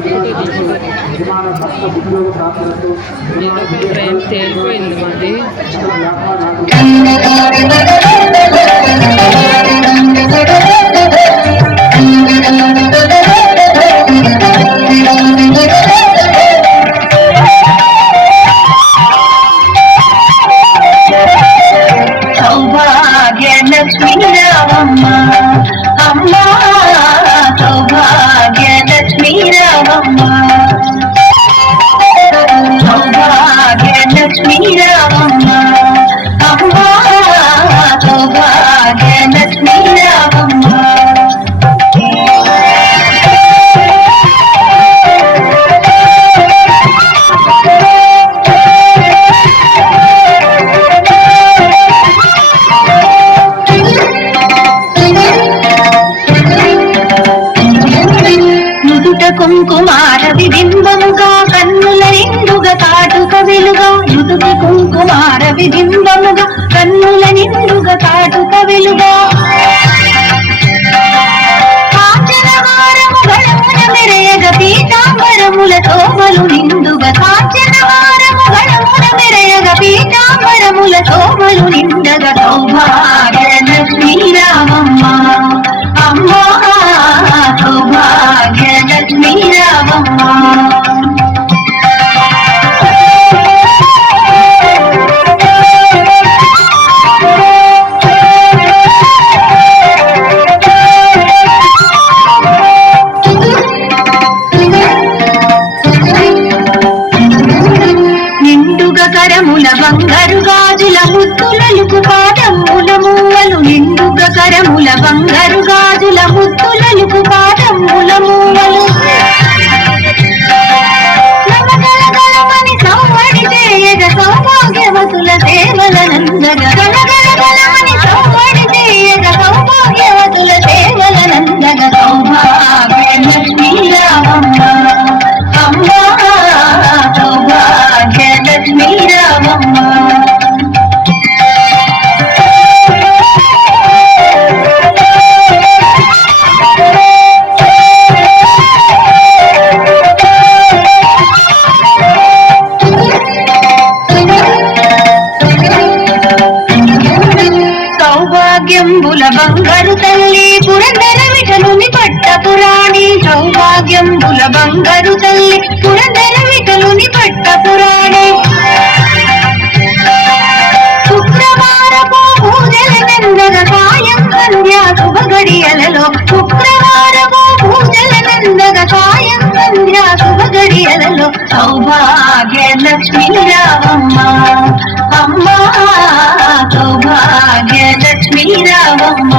ఏదో ఒక ట్రైన్ తేలిపోయింది మాది. సౌభాగ్యలక్ష్మీ రావమ్మ అమ్మ, సౌభాగ్యలక్ష్మీ రావమ్మ, సౌభాగ్యలక్ష్మీ రావమ్మ అమ్మ, సౌభాగ్యలక్ష్మీ రావమ్మ. కుంకుమార విబింబముగా కన్నుల నిండుగా కాటుక వెలుగా, నుదుటి కుంకుమార విబింబముగా కన్నుల నిండుగా కాటుక వెలుగా, కాంచనవారము గణమున మెరయగ పీతాంబరముల తోమలు నిండుగా, కాంచనవారము గణమున మెరయగ పీతాంబరముల తోమలు నిండగా, సౌభాగ్యలక్ష్మీ రావమ్మ అమ్మ, సౌభాగ్యలక్ష్మీ రావమ్మ. నిండుగా కరముల బంగారు గాజుల ముద్దులకు పాదముల మూవలు, నిండుగా కరముల బంగారు గాజుల ముద్దులకు పాదముల మూవలు, గలగలగలమని సౌవడి చేయగ సౌభాగ్యవతుల సేవలనందగ, గలగలగలమని సౌవడి చేయగ సౌభాగ్యవతుల సేవలనందగ, సౌభాగ్యలక్ష్మీ రావమ్మ అమ్మ, సౌభాగ్యలక్ష్మీ రావమ్మ. సౌభాగ్యంబుల బంగారు తల్లి పురందర విఠలుని పట్టపురాణి, సౌభాగ్యంబుల బంగారు తల్లి పురందర విఠలుని పట్టపురాణి, శుక్రవారపు పూజల నందగ సాయం సంధ్యా శుభ గడియలలో, శుక్రవారపు పూజల నందగ సాయం సంధ్యా శుభ గడియలలో, సౌభాగ్యలక్ష్మీ రావమ్మ అమ్మ, సౌభాగ్యలక్ష్మీ రావమ్మ.